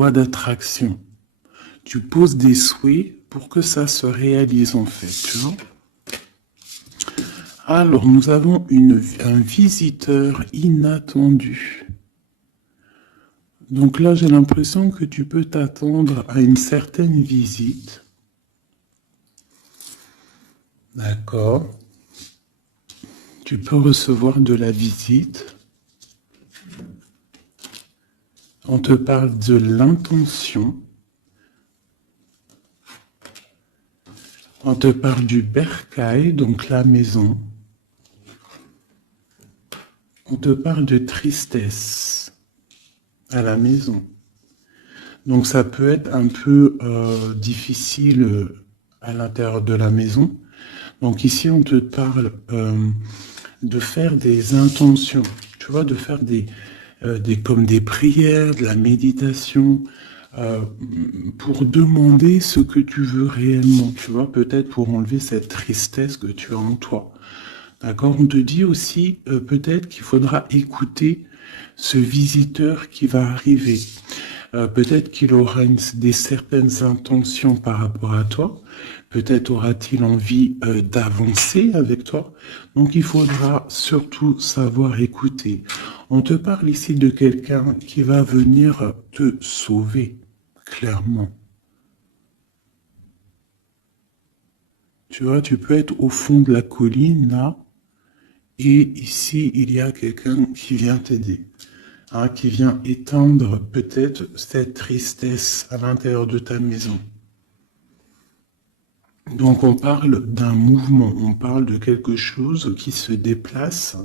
loi d'attraction. Tu poses des souhaits pour que ça se réalise en fait, tu vois. Alors, nous avons un visiteur inattendu. Donc là, j'ai l'impression que tu peux t'attendre à une certaine visite. D'accord. Tu peux recevoir de la visite. On te parle de l'intention. On te parle du bercail, donc la maison. On te parle de tristesse à la maison. Donc ça peut être un peu difficile à l'intérieur de la maison. Donc ici, on te parle de faire des intentions, tu vois, de faire comme des prières, de la méditation, pour demander ce que tu veux réellement, tu vois, peut-être pour enlever cette tristesse que tu as en toi. D'accord? On te dit aussi peut-être qu'il faudra écouter ce visiteur qui va arriver. Peut-être qu'il aura des certaines intentions par rapport à toi. Peut-être aura-t-il envie d'avancer avec toi. Donc il faudra surtout savoir écouter. On te parle ici de quelqu'un qui va venir te sauver, clairement. Tu vois, tu peux être au fond de la colline, là, et ici, il y a quelqu'un qui vient t'aider. Hein, qui vient éteindre peut-être cette tristesse à l'intérieur de ta maison. Donc on parle d'un mouvement, on parle de quelque chose qui se déplace.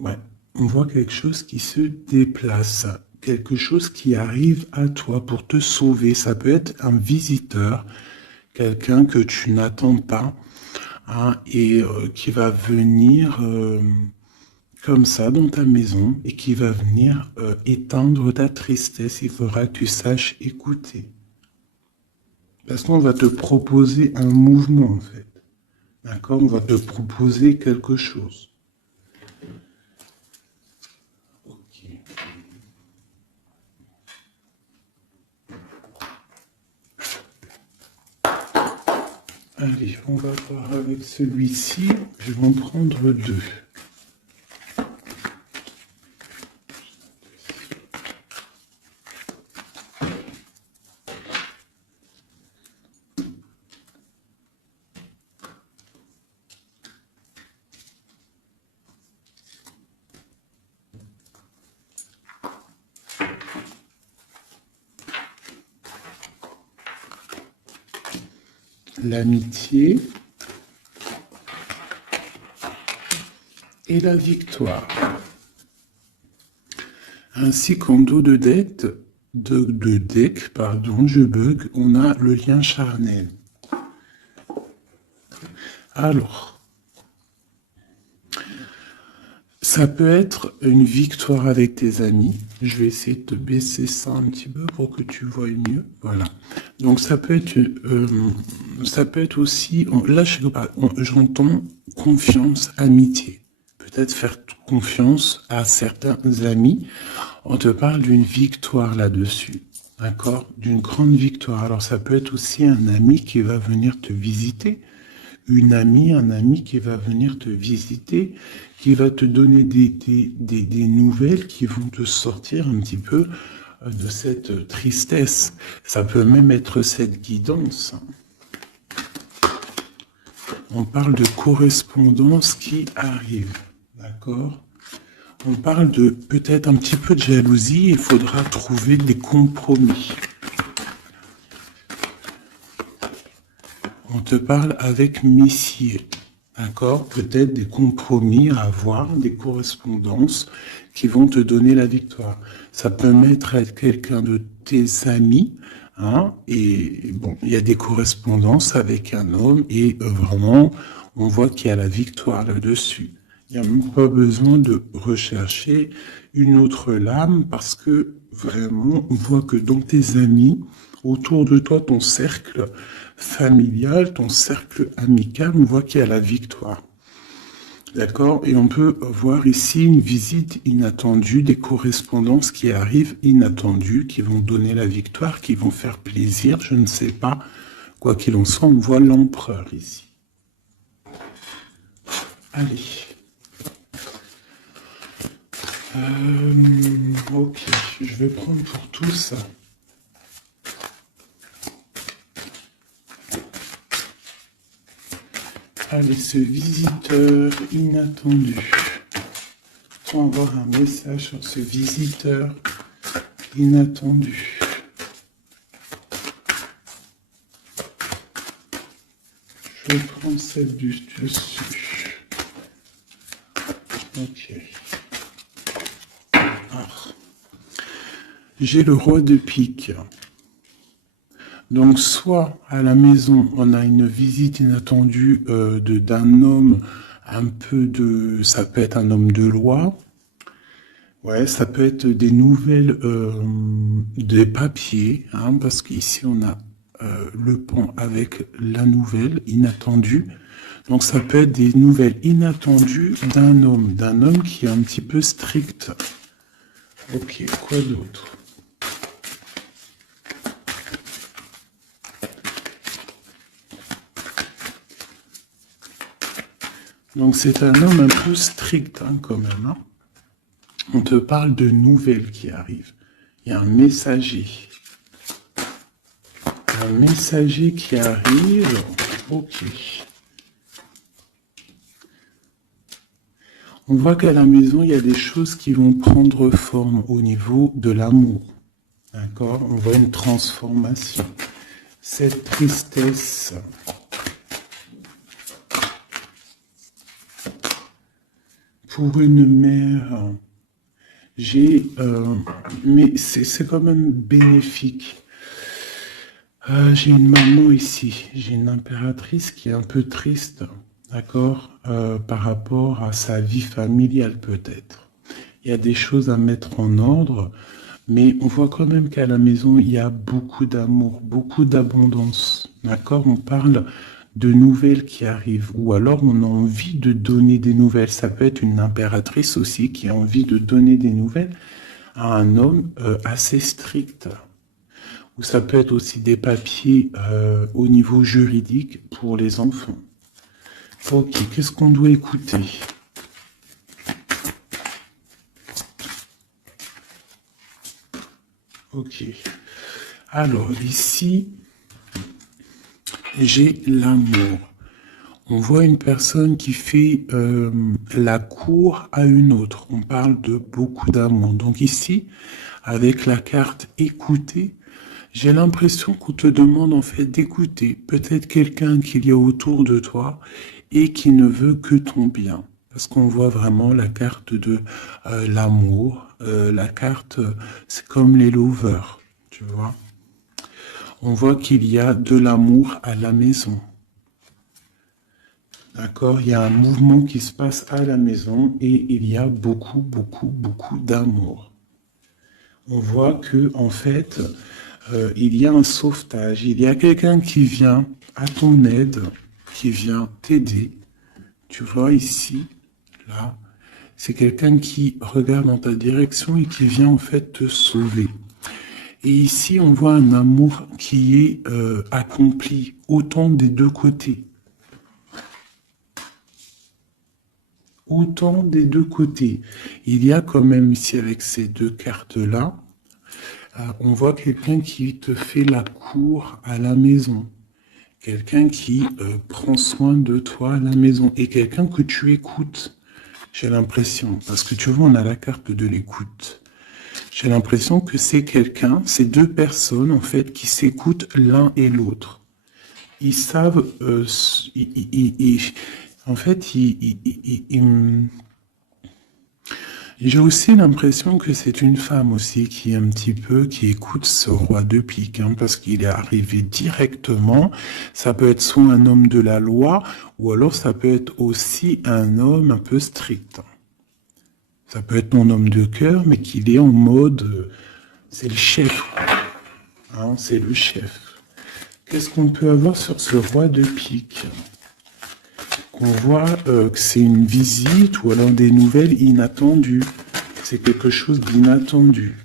Ouais, on voit quelque chose qui se déplace, quelque chose qui arrive à toi pour te sauver. Ça peut être un visiteur, quelqu'un que tu n'attends pas, hein, et qui va venir comme ça dans ta maison et qui va venir éteindre ta tristesse. Il faudra que tu saches écouter. Parce qu'on va te proposer un mouvement en fait. D'accord? On va te proposer quelque chose. Ok. Allez, on va voir avec celui-ci. Je vais en prendre deux. L'amitié et la victoire. Ainsi qu'en dos de deck, je bug, on a le lien charnel. Alors, ça peut être une victoire avec tes amis. Je vais essayer de te baisser ça un petit peu pour que tu vois mieux. Voilà. Donc ça peut être aussi, là j'entends confiance, amitié. Peut-être faire confiance à certains amis. On te parle d'une victoire là-dessus. D'accord? D'une grande victoire. Alors ça peut être aussi un ami qui va venir te visiter. Un ami qui va venir te visiter, qui va te donner des nouvelles qui vont te sortir un petit peu de cette tristesse. Ça peut même être cette guidance. On parle de correspondance qui arrive, d'accord? On parle de peut-être un petit peu de jalousie, il faudra trouver des compromis. On te parle avec Messier, d'accord? Peut-être des compromis à avoir, des correspondances qui vont te donner la victoire. Ça peut être quelqu'un de tes amis, hein? Et bon, il y a des correspondances avec un homme et vraiment, on voit qu'il y a la victoire là-dessus. Il n'y a même pas besoin de rechercher une autre lame parce que vraiment, on voit que dans tes amis, autour de toi, ton cercle familial, ton cercle amical, on voit qu'il y a la victoire. D'accord? Et on peut voir ici une visite inattendue, des correspondances qui arrivent inattendues, qui vont donner la victoire, qui vont faire plaisir, je ne sais pas. Quoi qu'il en soit, on voit l'empereur ici. Allez. Ok, je vais prendre pour tous. Allez, ce visiteur inattendu. On va avoir un message sur ce visiteur inattendu. Je vais prendre celle du dessus. Ok. J'ai le roi de pique. Donc, soit à la maison, on a une visite inattendue d'un homme, un peu de... Ça peut être un homme de loi. Ouais, ça peut être des nouvelles, des papiers, hein, parce qu'ici, on a le pont avec la nouvelle inattendue. Donc, ça peut être des nouvelles inattendues d'un homme qui est un petit peu strict. Ok, quoi d'autre? Donc c'est un homme un peu strict hein, quand même. Hein. On te parle de nouvelles qui arrivent. Il y a un messager. Un messager qui arrive. Ok. On voit qu'à la maison, il y a des choses qui vont prendre forme au niveau de l'amour. D'accord? On voit une transformation. Cette tristesse... Pour une mère, mais c'est quand même bénéfique. J'ai une maman ici, j'ai une impératrice qui est un peu triste, d'accord, par rapport à sa vie familiale peut-être. Il y a des choses à mettre en ordre, mais on voit quand même qu'à la maison, il y a beaucoup d'amour, beaucoup d'abondance, d'accord. On parle de nouvelles qui arrivent, ou alors on a envie de donner des nouvelles. Ça peut être une impératrice aussi qui a envie de donner des nouvelles à un homme assez strict. Ou ça peut être aussi des papiers au niveau juridique pour les enfants. Ok, qu'est-ce qu'on doit écouter? Ok. Alors, ici, j'ai l'amour. On voit une personne qui fait la cour à une autre. On parle de beaucoup d'amour. Donc ici, avec la carte écouter, j'ai l'impression qu'on te demande en fait d'écouter peut-être quelqu'un qu'il y a autour de toi et qui ne veut que ton bien. Parce qu'on voit vraiment la carte de l'amour. La carte, c'est comme les lovers, tu vois. On voit qu'il y a de l'amour à la maison. D'accord, il y a un mouvement qui se passe à la maison et il y a beaucoup, beaucoup, beaucoup d'amour. On voit que en fait, il y a un sauvetage, il y a quelqu'un qui vient à ton aide, qui vient t'aider. Tu vois ici, là, c'est quelqu'un qui regarde dans ta direction et qui vient en fait te sauver. Et ici, on voit un amour qui est accompli autant des deux côtés. Autant des deux côtés. Il y a quand même ici avec ces deux cartes-là, on voit quelqu'un qui te fait la cour à la maison. Quelqu'un qui prend soin de toi à la maison. Et quelqu'un que tu écoutes, j'ai l'impression. Parce que tu vois, on a la carte de l'écoute. J'ai l'impression que c'est quelqu'un, c'est deux personnes en fait qui s'écoutent l'un et l'autre. Ils savent, en fait, j'ai aussi l'impression que c'est une femme aussi qui est un petit peu, qui écoute ce roi de pique, hein, parce qu'il est arrivé directement. Ça peut être soit un homme de la loi, ou alors ça peut être aussi un homme un peu strict. Ça peut être mon homme de cœur, mais qu'il est en mode, c'est le chef, hein, c'est le chef. Qu'est-ce qu'on peut avoir sur ce roi de pique? qu'on voit que c'est une visite ou alors des nouvelles inattendues. C'est quelque chose d'inattendu.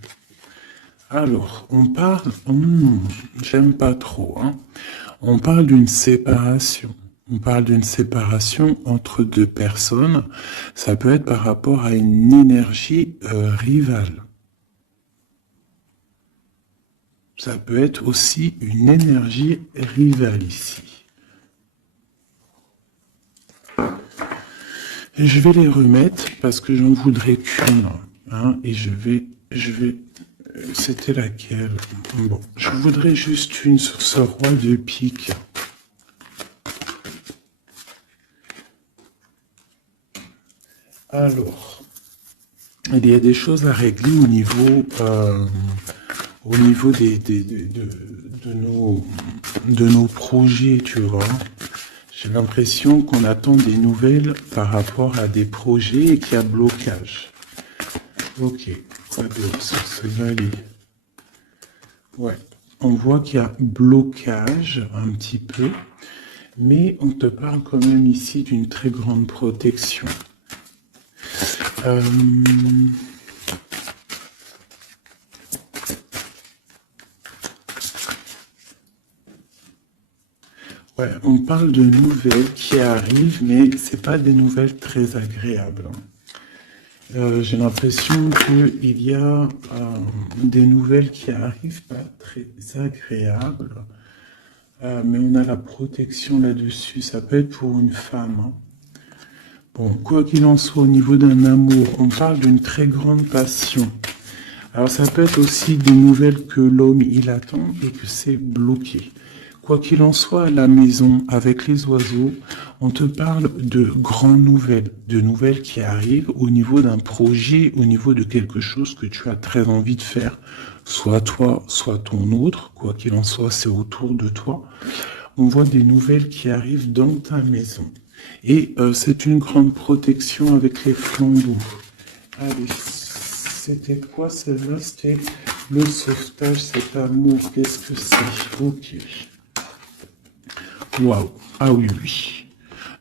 Alors, on parle... j'aime pas trop. Hein. On parle d'une séparation. On parle d'une séparation entre deux personnes. Ça peut être par rapport à une énergie rivale. Ça peut être aussi une énergie rivale ici. Et je vais les remettre parce que j'en voudrais qu'une. Hein, et je vais... C'était laquelle? Bon, je voudrais juste une sur ce roi de pique. Alors, il y a des choses à régler au niveau de nos projets, tu vois. J'ai l'impression qu'on attend des nouvelles par rapport à des projets et qu'il y a blocage. Ok, quoi d'autre sur ce valet? Ouais, on voit qu'il y a blocage un petit peu, mais on te parle quand même ici d'une très grande protection. Ouais, on parle de nouvelles qui arrivent, mais c'est pas des nouvelles très agréables. J'ai l'impression qu'il y a des nouvelles qui arrivent pas très agréables, mais on a la protection là-dessus. Ça peut être pour une femme. Hein. Bon, quoi qu'il en soit, au niveau d'un amour, on parle d'une très grande passion. Alors ça peut être aussi des nouvelles que l'homme il attend et que c'est bloqué. Quoi qu'il en soit, à la maison, avec les oiseaux, on te parle de grandes nouvelles, de nouvelles qui arrivent au niveau d'un projet, au niveau de quelque chose que tu as très envie de faire, soit toi, soit ton autre, quoi qu'il en soit, c'est autour de toi. On voit des nouvelles qui arrivent dans ta maison. Et c'est une grande protection avec les flambeaux. Allez, c'était quoi celle-là? C'était le sauvetage, cet amour, qu'est-ce que c'est? Ok. Waouh, ah oui, oui.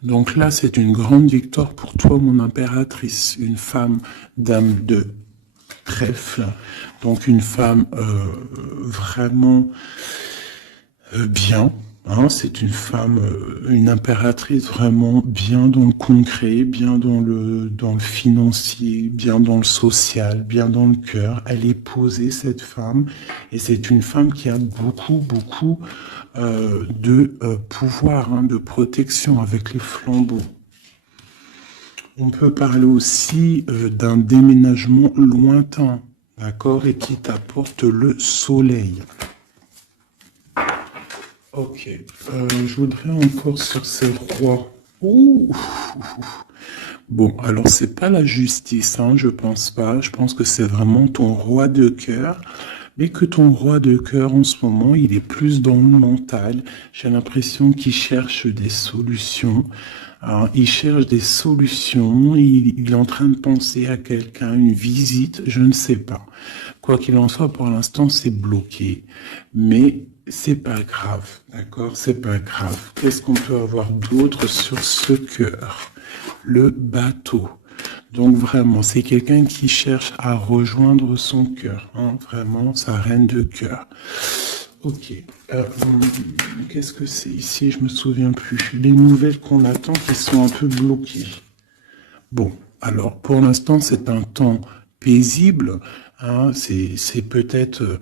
Donc là, c'est une grande victoire pour toi, mon impératrice, une femme dame de trèfle, donc une femme vraiment bien. Hein, c'est une femme, une impératrice vraiment bien dans le concret, bien dans le financier, bien dans le social, bien dans le cœur. Elle est posée, cette femme, et c'est une femme qui a beaucoup de pouvoir, hein, de protection avec les flambeaux. On peut parler aussi d'un déménagement lointain, d'accord, et qui t'apporte le soleil. Ok, je voudrais encore sur ces rois. Ouh. Bon, alors c'est pas la justice, hein, je pense pas. Je pense que c'est vraiment ton roi de cœur. Mais que ton roi de cœur, en ce moment, il est plus dans le mental. J'ai l'impression qu'il cherche des solutions. Alors, il cherche des solutions. Il est en train de penser à quelqu'un, une visite, je ne sais pas. Quoi qu'il en soit, pour l'instant, c'est bloqué. Mais c'est pas grave, d'accord? C'est pas grave. Qu'est-ce qu'on peut avoir d'autre sur ce cœur? Le bateau. Donc vraiment, c'est quelqu'un qui cherche à rejoindre son cœur, hein, vraiment, sa reine de cœur. Ok. Qu'est-ce que c'est ici? Je me souviens plus. Les nouvelles qu'on attend qui sont un peu bloquées. Bon, alors pour l'instant, c'est un temps paisible. Hein, c'est peut-être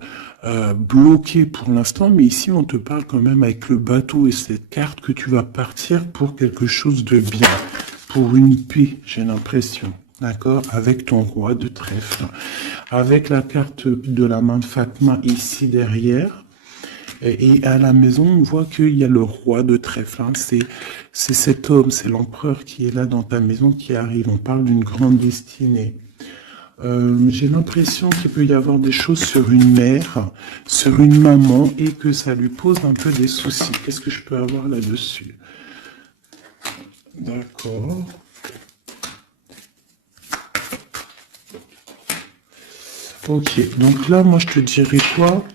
bloqué pour l'instant, mais ici, on te parle quand même avec le bateau et cette carte que tu vas partir pour quelque chose de bien, pour une paix, j'ai l'impression. D'accord, avec ton roi de trèfle, avec la carte de la main de Fatma ici derrière, et à la maison on voit qu'il y a le roi de trèfle, hein. C'est cet homme, c'est l'empereur qui est là dans ta maison qui arrive, on parle d'une grande destinée. J'ai l'impression qu'il peut y avoir des choses sur une mère, sur une maman, et que ça lui pose un peu des soucis. Qu'est-ce que je peux avoir là-dessus? D'accord. Ok, donc là, moi, je te dirais quoi?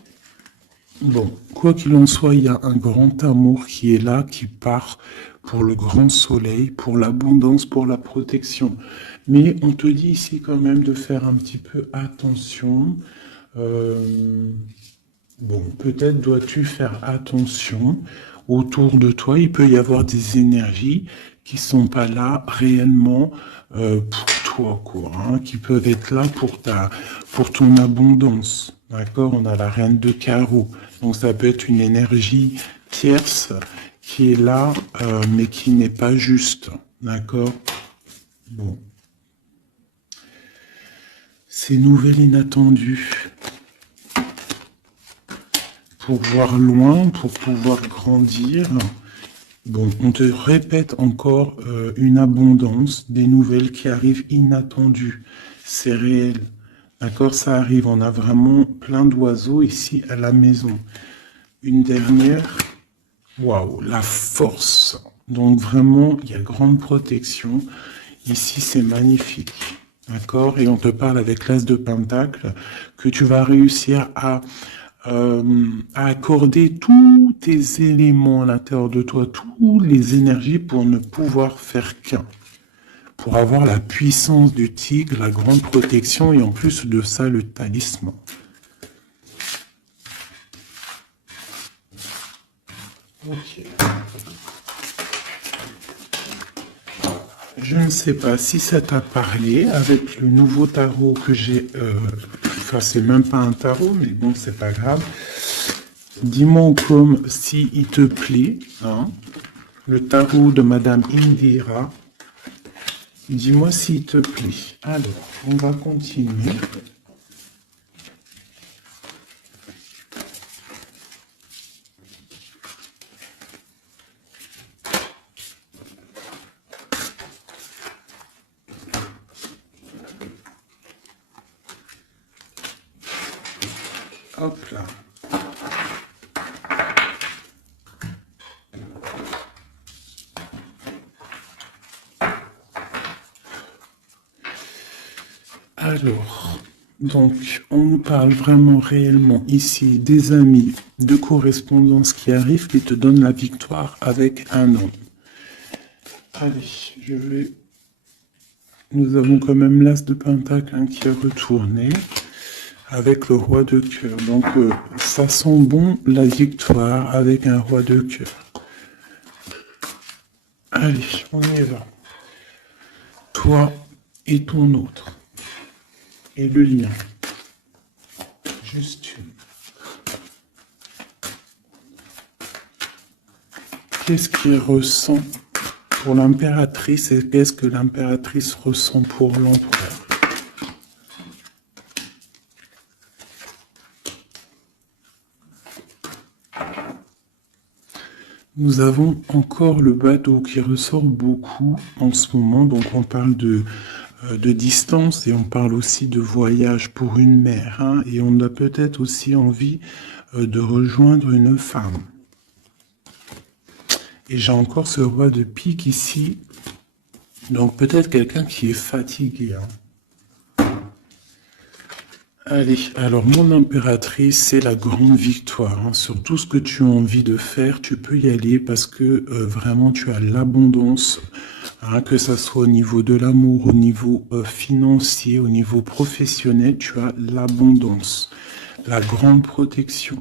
Bon, quoi qu'il en soit, il y a un grand amour qui est là, qui part pour le grand soleil, pour l'abondance, pour la protection. Mais on te dit ici quand même de faire un petit peu attention. Bon, peut-être dois-tu faire attention. Autour de toi, il peut y avoir des énergies qui sont pas là réellement pour toi, quoi, hein, qui peuvent être là pour ton abondance. D'accord? On a la reine de carreau. Donc ça peut être une énergie tierce qui est là, mais qui n'est pas juste. D'accord? Bon. Ces nouvelles inattendues. Pour voir loin, pour pouvoir grandir. Bon, on te répète encore une abondance, des nouvelles qui arrivent inattendues. C'est réel. D'accord, ça arrive. On a vraiment plein d'oiseaux ici à la maison. Une dernière. Waouh, la force. Donc vraiment, il y a grande protection. Ici, c'est magnifique. D'accord? Et on te parle avec l'As de Pentacle que tu vas réussir à accorder tous tes éléments à l'intérieur de toi, toutes les énergies pour ne pouvoir faire qu'un. Pour avoir la puissance du tigre, la grande protection et en plus de ça, le talisman. Ok. Je ne sais pas si ça t'a parlé avec le nouveau tarot que j'ai. Enfin, c'est même pas un tarot, mais bon, c'est pas grave. Dis-moi comme si il te plaît, hein, le tarot de Madame Indira. Dis-moi s'il te plaît. Alors, on va continuer. Hop là. Alors, donc, on nous parle vraiment réellement ici des amis de correspondance qui arrivent, qui te donnent la victoire avec un homme. Allez, je vais... Nous avons quand même l'As de Pentacle hein, qui est retourné avec le Roi de cœur. Donc, ça sent bon la victoire avec un Roi de cœur. Allez, on y va. Toi et ton autre. Et le lien. Juste une. Qu'est-ce qu'il ressent pour l'impératrice et qu'est-ce que l'impératrice ressent pour l'empereur? Nous avons encore le bateau qui ressort beaucoup en ce moment. Donc on parle de distance et on parle aussi de voyage pour une mère. Hein, et on a peut-être aussi envie de rejoindre une femme. Et j'ai encore ce roi de pique ici. Donc peut-être quelqu'un qui est fatigué. Hein. Allez, alors mon impératrice, c'est la grande victoire. Hein. Sur tout ce que tu as envie de faire, tu peux y aller parce que vraiment tu as l'abondance, hein, que ça soit au niveau de l'amour, au niveau financier, au niveau professionnel, tu as l'abondance, la grande protection.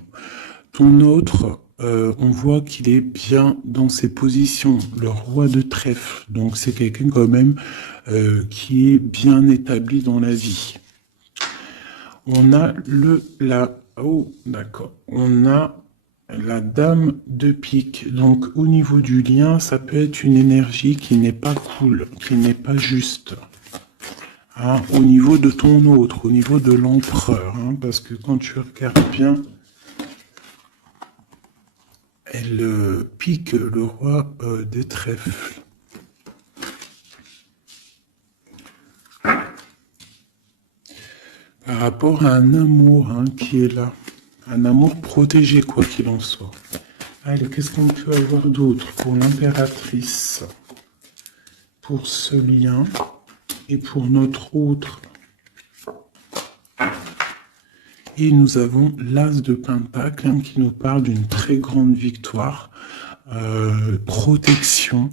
Ton autre, on voit qu'il est bien dans ses positions, le roi de trèfle. Donc c'est quelqu'un quand même qui est bien établi dans la vie. On a oh, d'accord. On a la dame de pique. Donc, au niveau du lien, ça peut être une énergie qui n'est pas cool, qui n'est pas juste. Hein, au niveau de ton autre, au niveau de l'empereur. Hein, parce que quand tu regardes bien, elle pique le roi des trèfles. Par rapport à un amour hein, qui est là. Un amour protégé, quoi qu'il en soit. Allez, qu'est-ce qu'on peut avoir d'autre pour l'impératrice? Pour ce lien et pour notre autre. Et nous avons l'As de Pentacle hein, qui nous parle d'une très grande victoire. protection,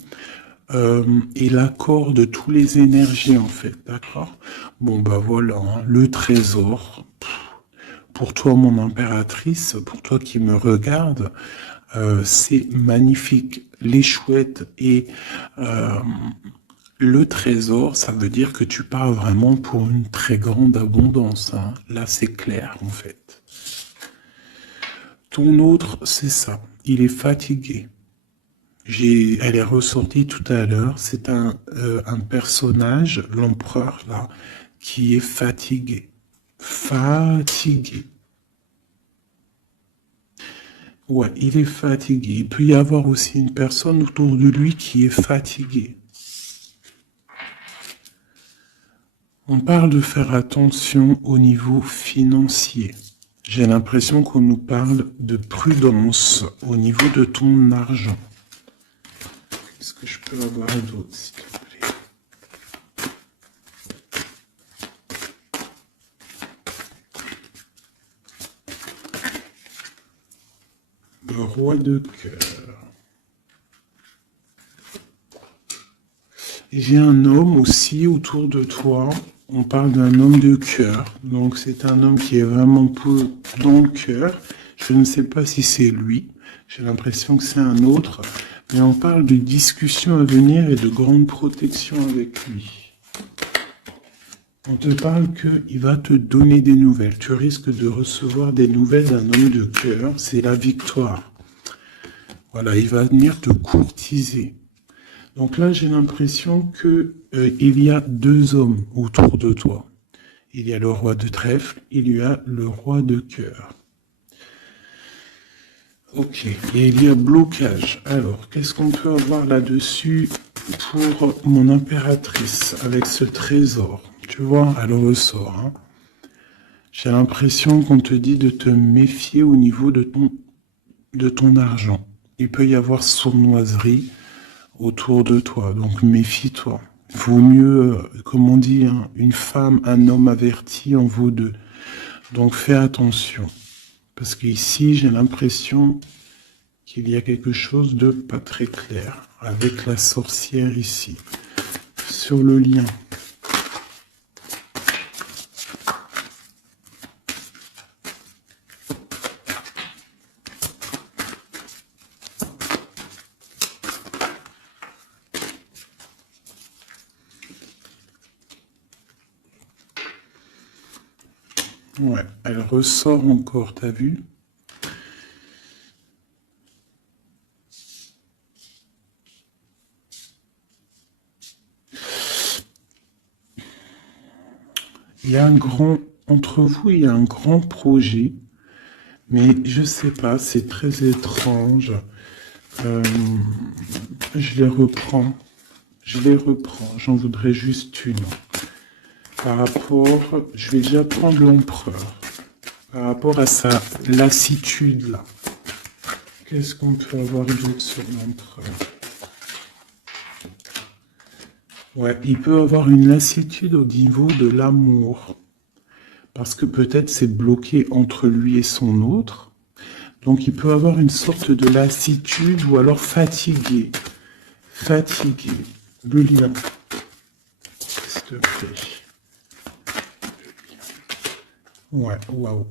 et l'accord de tous les énergies en fait, d'accord? Bon bah voilà, hein, le trésor. Pour toi, mon impératrice, pour toi qui me regarde, c'est magnifique. Les chouettes et le trésor, ça veut dire que tu pars vraiment pour une très grande abondance, hein. Là, c'est clair en fait. Ton autre, c'est ça. Il est fatigué. Elle est ressortie tout à l'heure. C'est un personnage, l'empereur là, qui est fatigué. Fatigué. Ouais, il est fatigué. Il peut y avoir aussi une personne autour de lui qui est fatiguée. On parle de faire attention au niveau financier. J'ai l'impression qu'on nous parle de prudence au niveau de ton argent. Qu'est-ce que je peux avoir d'autre, s'il te plaît? Le roi de cœur. J'ai un homme aussi autour de toi. On parle d'un homme de cœur. Donc c'est un homme qui est vraiment peu dans le cœur. Je ne sais pas si c'est lui. J'ai l'impression que c'est un autre. Mais on parle de discussions à venir et de grande protection avec lui. On te parle qu'il va te donner des nouvelles. Tu risques de recevoir des nouvelles d'un homme de cœur. C'est la victoire. Voilà, il va venir te courtiser. Donc là, j'ai l'impression que il y a deux hommes autour de toi. Il y a le roi de trèfle, il y a le roi de cœur. Ok, et il y a blocage. Alors, qu'est-ce qu'on peut avoir là-dessus pour mon impératrice avec ce trésor? Tu vois, elle ressort. Hein. J'ai l'impression qu'on te dit de te méfier au niveau de ton argent. Il peut y avoir sournoiserie autour de toi, donc méfie-toi. Il vaut mieux, comme on dit, hein, une femme, un homme averti en vaut deux. Donc fais attention. Parce qu'ici, j'ai l'impression qu'il y a quelque chose de pas très clair avec la sorcière ici. Sur le lien. Ouais, elle ressort encore, t'as vu? Il y a entre vous, il y a un grand projet, mais je sais pas, c'est très étrange. Euh, je les reprends, j'en voudrais juste une. Par rapport, je vais déjà prendre l'empereur. Par rapport à sa lassitude là. Qu'est-ce qu'on peut avoir d'autre sur l'empereur? Ouais, il peut avoir une lassitude au niveau de l'amour. Parce que peut-être c'est bloqué entre lui et son autre. Donc il peut avoir une sorte de lassitude ou alors fatigué. Fatigué. Le lien. S'il te plaît. Ouais, waouh.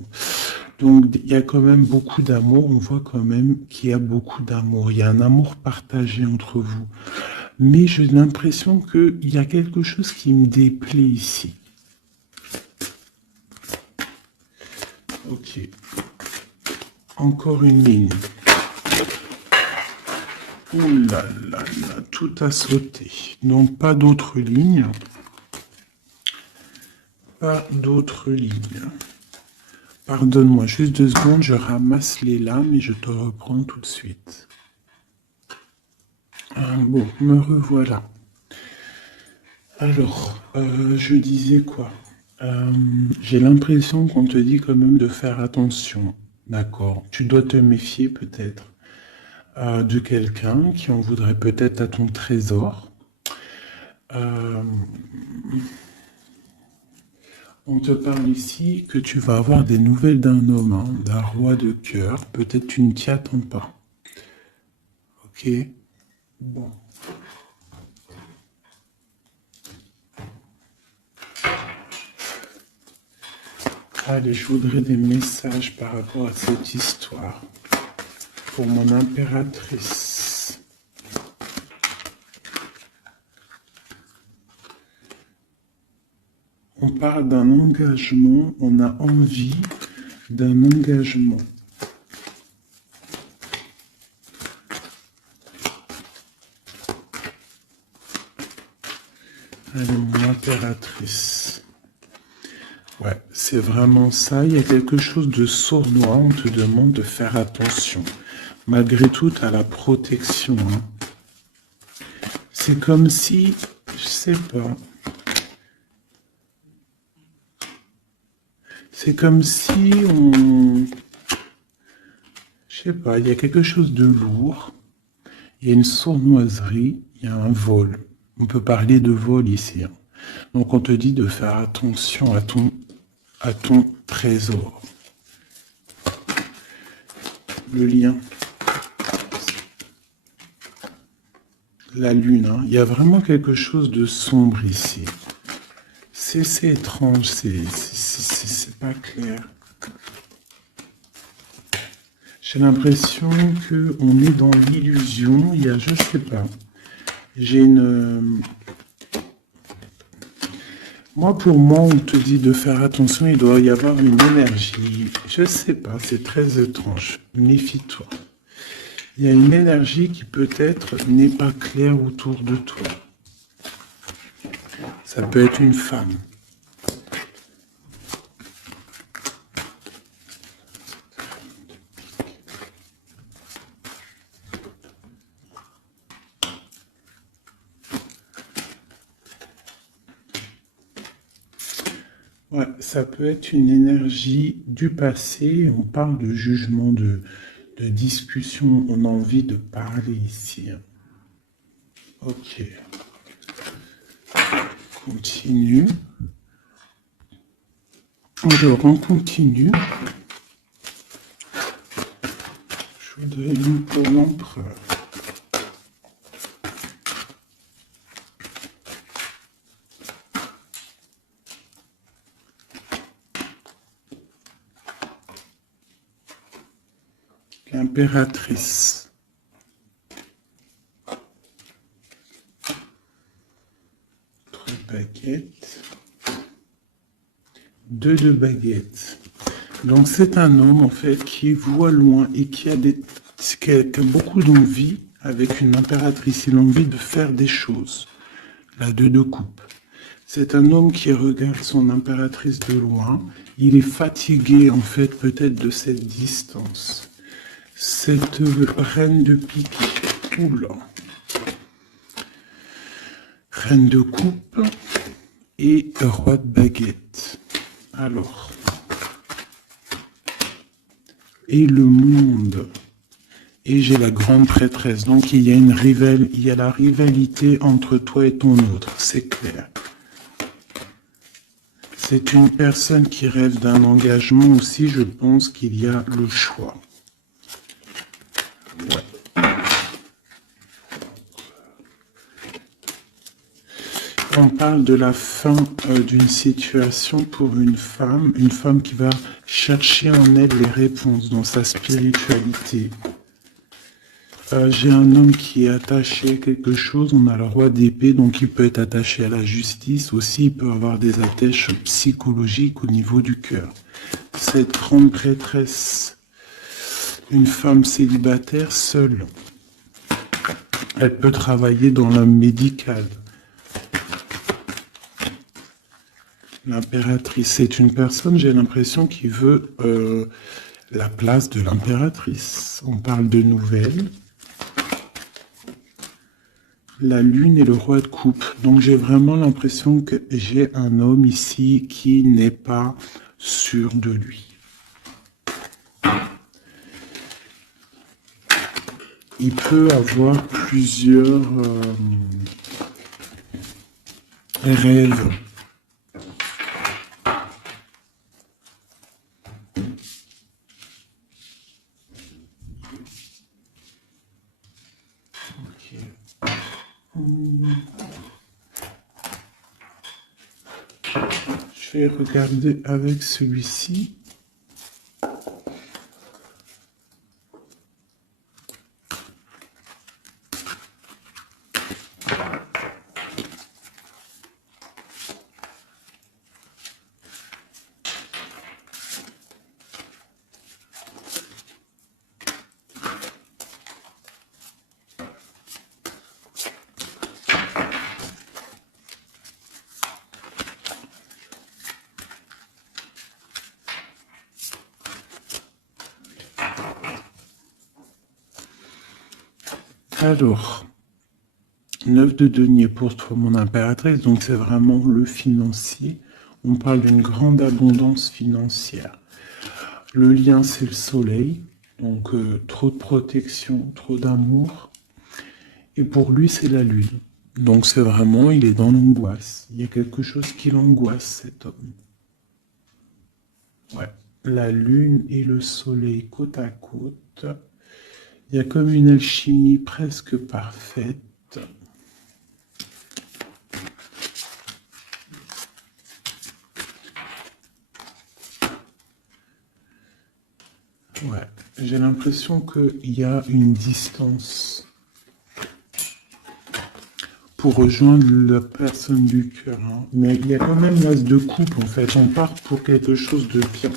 Donc il y a quand même beaucoup d'amour. On voit quand même qu'il y a beaucoup d'amour. Il y a un amour partagé entre vous. Mais j'ai l'impression qu'il y a quelque chose qui me déplaît ici. Ok. Encore une ligne. Ouh là là là, tout a sauté. Donc pas d'autres lignes. Pas d'autres lignes. Pardonne-moi, juste 2 secondes, je ramasse les lames et je te reprends tout de suite. Bon, me revoilà. Alors, je disais quoi? J'ai l'impression qu'on te dit quand même de faire attention. D'accord. Tu dois te méfier peut-être de quelqu'un qui en voudrait peut-être à ton trésor. Euh, on te parle ici que tu vas avoir des nouvelles d'un homme, hein, d'un roi de cœur. Peut-être tu ne t'y attends pas. Ok. Bon. Allez, je voudrais des messages par rapport à cette histoire. Pour mon impératrice. On parle d'un engagement, on a envie d'un engagement. Allez, mon impératrice. Ouais, c'est vraiment ça. Il y a quelque chose de sournois. On te demande de faire attention. Malgré tout, tu as la protection. Hein. C'est comme si, je sais pas. C'est comme si on... Je sais pas, il y a quelque chose de lourd. Il y a une sournoiserie. Il y a un vol. On peut parler de vol ici. Hein. Donc on te dit de faire attention à ton trésor. Le lien. La lune, hein. Il y a vraiment quelque chose de sombre ici. C'est étrange, c'est pas clair. J'ai l'impression qu'on est dans l'illusion. Il y a, je sais pas. J'ai une... pour moi, on te dit de faire attention, il doit y avoir une énergie. Je sais pas, c'est très étrange. Méfie-toi. Il y a une énergie qui peut-être n'est pas claire autour de toi. Ça peut être une femme. Ouais, ça peut être une énergie du passé. On parle de jugement, de discussion. On a envie de parler ici. Ok. Continue. Alors, on continue. Je voudrais une pour l'empereur. L'impératrice. 3 baguettes. 2 de baguettes. Donc c'est un homme en fait qui voit loin et qui a beaucoup d'envie avec une impératrice. Il a envie de faire des choses. La 2 de coupe. C'est un homme qui regarde son impératrice de loin. Il est fatigué en fait peut-être de cette distance. Cette reine de pique. Oula. Reine de coupe et roi de baguette. Alors. Et le monde. Et j'ai la grande prêtresse. Donc il y a la rivalité entre toi et ton autre. C'est clair. C'est une personne qui rêve d'un engagement aussi. Je pense qu'il y a le choix. Ouais. On parle de la fin d'une situation pour une femme qui va chercher en elle les réponses dans sa spiritualité. J'ai un homme qui est attaché à quelque chose, on a le roi d'épée, donc il peut être attaché à la justice, aussi il peut avoir des attaches psychologiques au niveau du cœur. Cette grande prêtresse, une femme célibataire seule, elle peut travailler dans le médical. L'impératrice, c'est une personne, j'ai l'impression, qui veut la place de l'impératrice. On parle de nouvelles. La lune et le roi de coupe. Donc j'ai vraiment l'impression que j'ai un homme ici qui n'est pas sûr de lui. Il peut avoir plusieurs rêves. Je vais regarder avec celui-ci. Alors, 9 de denier pour toi, mon impératrice, donc c'est vraiment le financier. On parle d'une grande abondance financière. Le lien, c'est le soleil, donc trop de protection, trop d'amour. Et pour lui, c'est la lune. Donc c'est vraiment, il est dans l'angoisse. Il y a quelque chose qui l'angoisse, cet homme. Ouais. La lune et le soleil côte à côte. Il y a comme une alchimie presque parfaite. Ouais, j'ai l'impression qu'il y a une distance pour rejoindre la personne du cœur. Hein. Mais il y a quand même l'as de coupe, en fait. On part pour quelque chose de bien.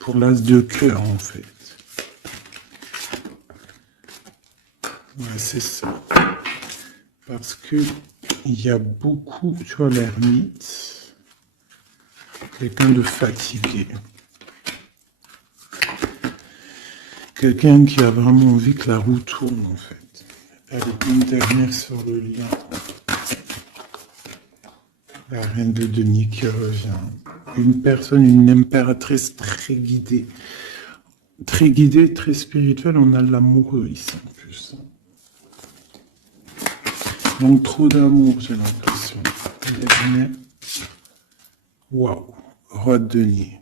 Pour l'as de cœur, en fait. Ouais, c'est ça. Parce que il y a beaucoup, tu vois, l'ermite, quelqu'un de fatigué. Quelqu'un qui a vraiment envie que la roue tourne, en fait. Allez, une dernière sur le lien. La reine de denier qui revient. Une personne, une impératrice très guidée, très spirituelle. On a l'amoureux ici, en plus. Donc, trop d'amour, j'ai l'impression. Waouh, roi de denier.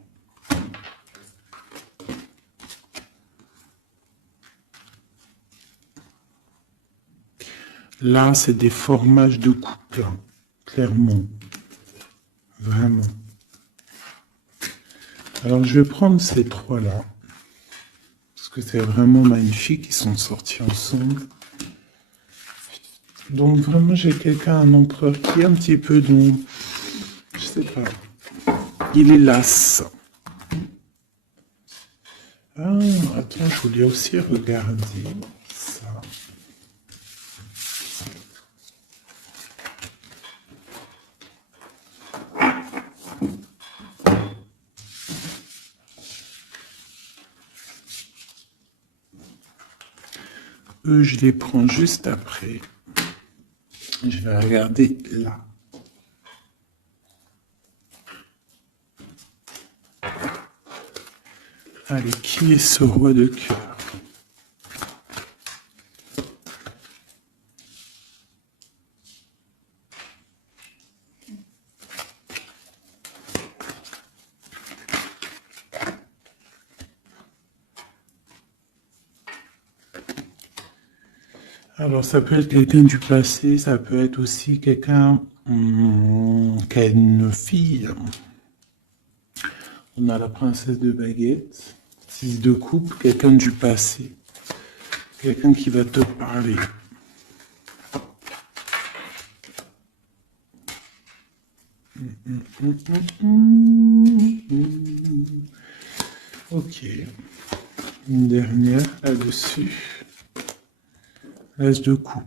Là, c'est des formages de couple, hein, clairement. Vraiment. Alors, je vais prendre ces trois-là. Parce que c'est vraiment magnifique. Ils sont sortis ensemble. Donc, vraiment, j'ai quelqu'un, un empereur qui est un petit peu dans... Je sais pas. Il est las. Ah, attends, je voulais aussi regarder ça. Eux, je les prends juste après. Je vais regarder là. Allez, qui est ce roi de cœur? Alors, ça peut être quelqu'un du passé, ça peut être aussi quelqu'un qui a une fille. On a la princesse de baguette, 6 de coupe, quelqu'un du passé, quelqu'un qui va te parler. Ok, une dernière là-dessus. As de coupe.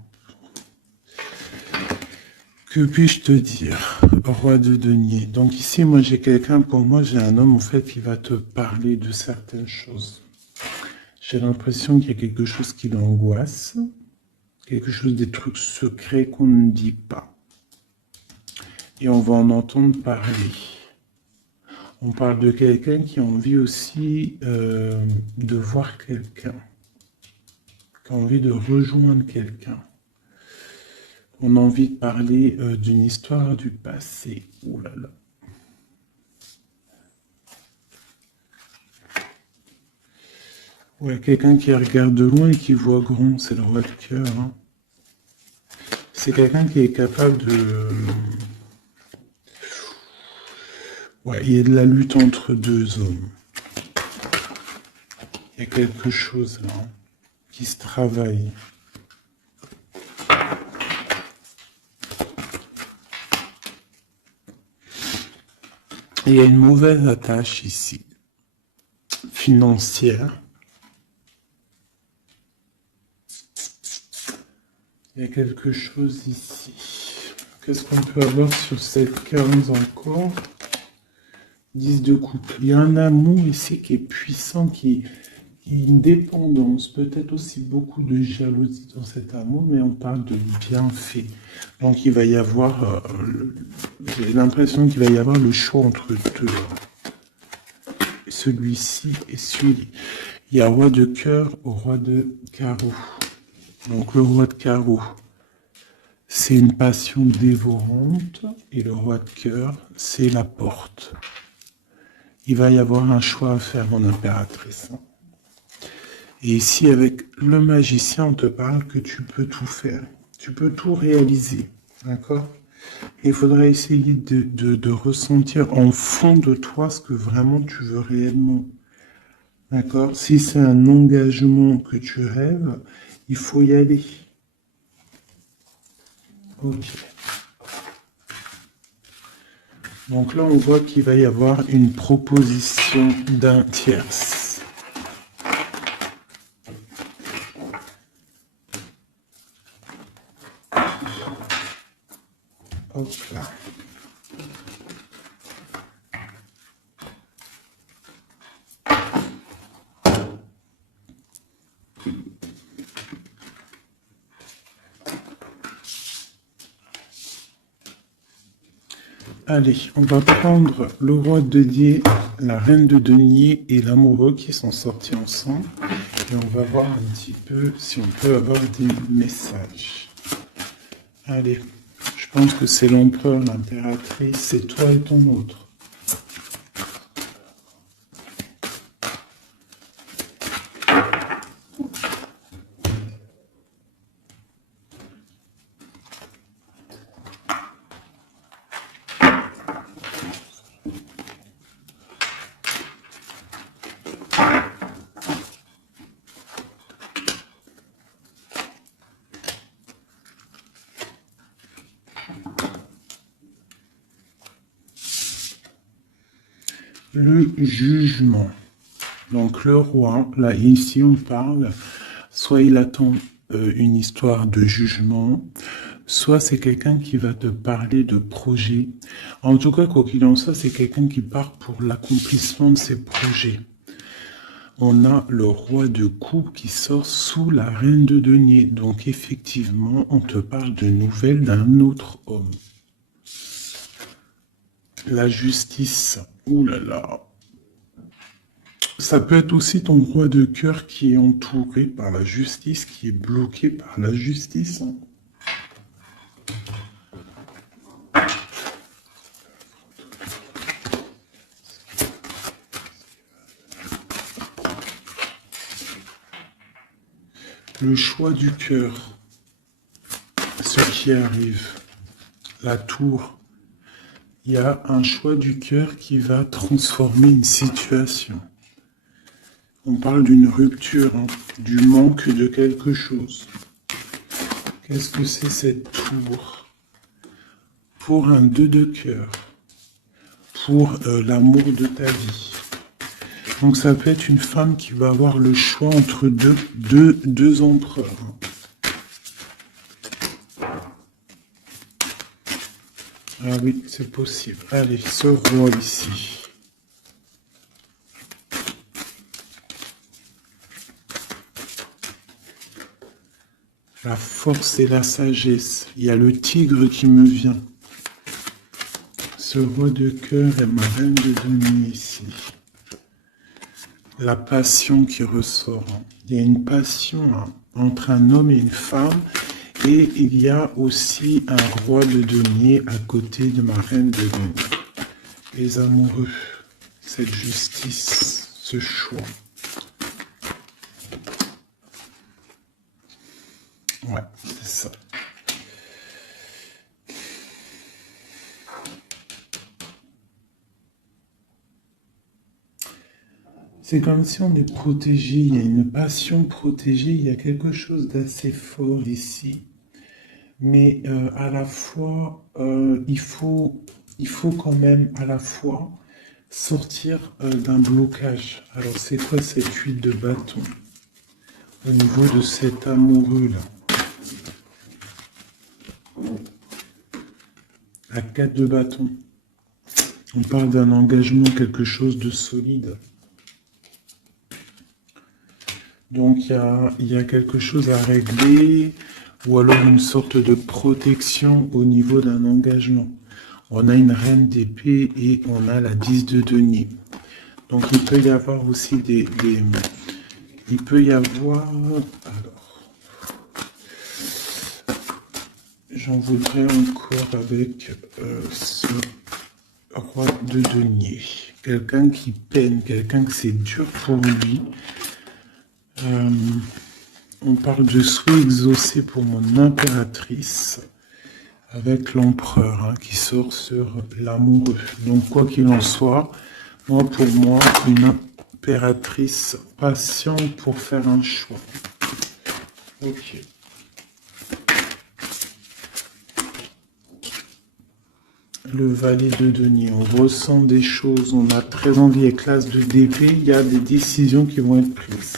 Que puis-je te dire, roi de denier? Donc ici, moi j'ai quelqu'un, pour moi j'ai un homme en fait qui va te parler de certaines choses. J'ai l'impression qu'il y a quelque chose qui l'angoisse, quelque chose, des trucs secrets qu'on ne dit pas. Et on va en entendre parler. On parle de quelqu'un qui a envie aussi de voir quelqu'un, qui a envie de rejoindre quelqu'un. On a envie de parler d'une histoire du passé. Ouh là là. Ouais, quelqu'un qui regarde de loin et qui voit grand, c'est le roi de cœur. Hein. C'est quelqu'un qui est capable de... Ouais, il y a de la lutte entre deux hommes. Il y a quelque chose là qui se travaille. Et il y a une mauvaise attache ici, financière. Il y a quelque chose ici. Qu'est-ce qu'on peut avoir sur cette case encore? 10 de coupe. Il y a un amour ici qui est puissant, qui est une dépendance, peut-être aussi beaucoup de jalousie dans cet amour, mais on parle de bienfait. Donc il va y avoir, j'ai l'impression qu'il va y avoir le choix entre deux. Celui-ci et celui-ci. Il y a roi de cœur au roi de carreau. Donc le roi de carreau, c'est une passion dévorante, et le roi de cœur, c'est la porte. Il va y avoir un choix à faire, mon impératrice. Et ici, avec le magicien, on te parle que tu peux tout faire. Tu peux tout réaliser. D'accord? Il faudrait essayer de ressentir en fond de toi ce que vraiment tu veux réellement. D'accord? Si c'est un engagement que tu rêves, il faut y aller. Ok. Donc là, on voit qu'il va y avoir une proposition d'un tierce. Hop là. Allez, on va prendre le roi de denier, la reine de denier et l'amoureux qui sont sortis ensemble. Et on va voir un petit peu si on peut avoir des messages. Allez, je pense que c'est l'empereur, l'impératrice, c'est toi et ton autre. Le jugement. Donc le roi, là ici on parle, soit il attend une histoire de jugement, soit c'est quelqu'un qui va te parler de projet. En tout cas, quoi qu'il en soit, c'est quelqu'un qui part pour l'accomplissement de ses projets. On a le roi de coupe qui sort sous la reine de denier. Donc effectivement, on te parle de nouvelles d'un autre homme. La justice. Ouh là là. Ça peut être aussi ton roi de cœur qui est entouré par la justice, qui est bloqué par la justice. Le choix du cœur. Ce qui arrive. La tour. Il y a un choix du cœur qui va transformer une situation. On parle d'une rupture, hein, du manque de quelque chose. Qu'est-ce que c'est cette tour? Pour un 2 de cœur, pour l'amour de ta vie. Donc ça peut être une femme qui va avoir le choix entre deux empereurs. Ah oui, c'est possible. Allez, ce roi ici. La force et la sagesse. Il y a le tigre qui me vient. Ce roi de cœur est ma reine de denier ici. La passion qui ressort. Il y a une passion entre un homme et une femme. Et il y a aussi un roi de denier à côté de ma reine de denier. Les amoureux, cette justice, ce choix. Ouais, c'est ça. C'est comme si on est protégé, il y a une passion protégée, il y a quelque chose d'assez fort ici. Mais à la fois, il faut quand même à la fois sortir d'un blocage. Alors c'est quoi cette huile de bâton au niveau de cet amoureux-là? La 4 de bâton. On parle d'un engagement, quelque chose de solide. Donc il y a quelque chose à régler, ou alors une sorte de protection au niveau d'un engagement. On a une reine d'épée et on a la 10 de denier. Donc il peut y avoir aussi il peut y avoir... Alors, j'en voudrais encore avec ce roi de denier. Quelqu'un qui peine, quelqu'un que c'est dur pour lui. On parle de souhait exaucé pour mon impératrice avec l'empereur hein, qui sort sur l'amoureux. Donc quoi qu'il en soit, pour moi, une impératrice patiente pour faire un choix. Ok. Le valet de denier, on ressent des choses, on a très envie avec l'as de d'épée, il y a des décisions qui vont être prises.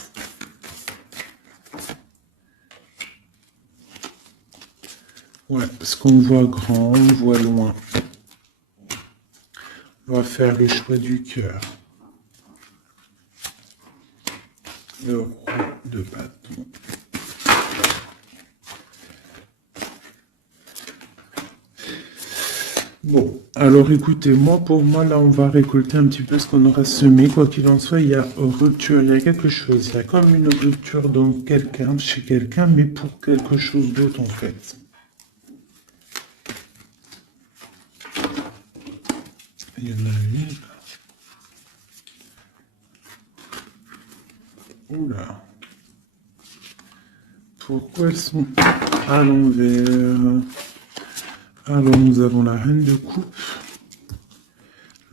Ouais, parce qu'on voit grand, on voit loin. On va faire le choix du cœur. Le roi de bâton. Bon, alors écoutez, pour moi, là, on va récolter un petit peu ce qu'on aura semé. Quoi qu'il en soit, il y a rupture, il y a quelque chose. Il y a comme une rupture dans quelqu'un, chez quelqu'un, mais pour quelque chose d'autre, en fait. Il y en a une. Oula. Pourquoi elles sont à l'envers? Alors, nous avons la reine de coupe.